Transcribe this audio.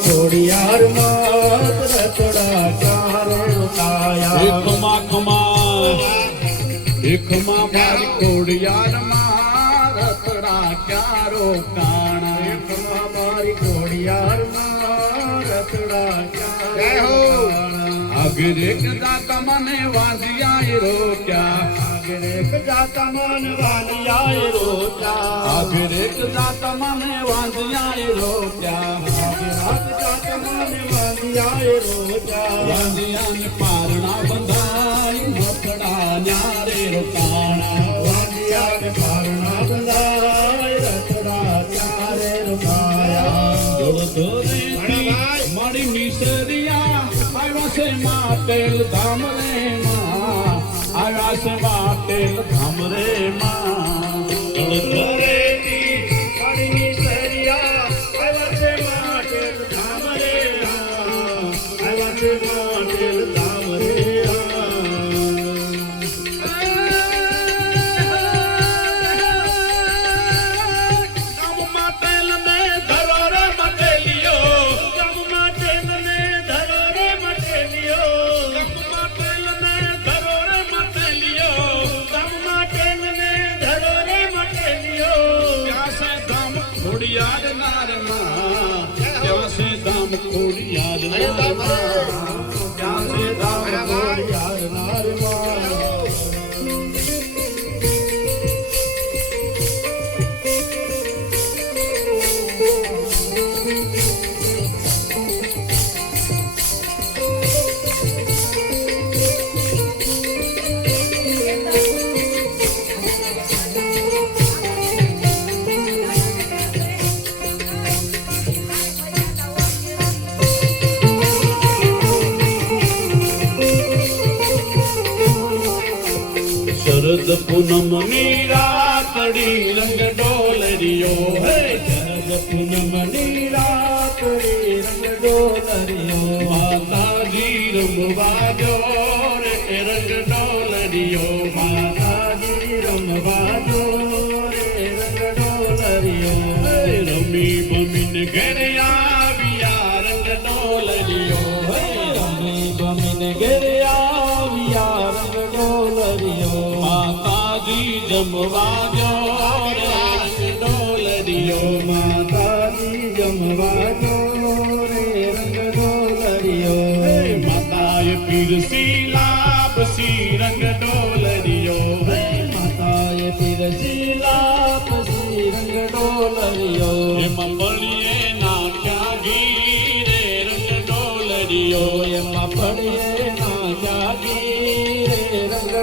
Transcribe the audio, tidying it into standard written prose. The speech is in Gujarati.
ખોડિયાર માત રતડા ચારે રોકાયા ખમા મારી ખોડિયાર માં રતડા ક્યારો કાણા મારી ખોડિયાર માં રતડા ચારે આગરે જાતા મને વાંધિયા રોક્યા આગરે જાતા મન વાલિયાએ રોક્યા આગરે જાતા મને વાંધિયા રોક્યા વાંધિયાને પારણા બંધાઈ રતડા ન્યારે રોકાણા વાલિયાને પારણા બંધાય રતડા ચારે રોકાયા મારી મિસરિયા આવ્યા છે માટેલ ધામ રે માં આવ્યા છે માટેલ ધામ રે માં ખોડિયાર નારમાં ત્યાં છે ધામ ખોડિયાર નારમાં ત્યાં છે ધામ ખોડિયાર નારમાં શરદ પૂનમ ની રાતડી રંગ ડોલરિયો હે શરદ પૂનમ ની રાતડી રંગ ડોલરિયો માતાજી રમવા જો રે રંગ ડોલરિયો માતાજી રમવા જો રે રંગ ડોલરિયો રમી બમીન ઘરે આવ્યા રંગ ડોલરિયો રમી બમીન ઘરે આવ્યા રંગ ડોલરિયો માતાજી જમવા જો રંગ ડોલરિયો માતાજી જમવા જો રે રંગ ડોલરિયો માતાએ પીરસી લાપસી રંગ ડોલરિયો માતાએ પીરસી લાપસી રંગ ડોલરિયો એમાં બળીએ નાખ્યા ઘી રે રંગ ડોલરિયો એમાં પડીએ ના જાગી રે રંગ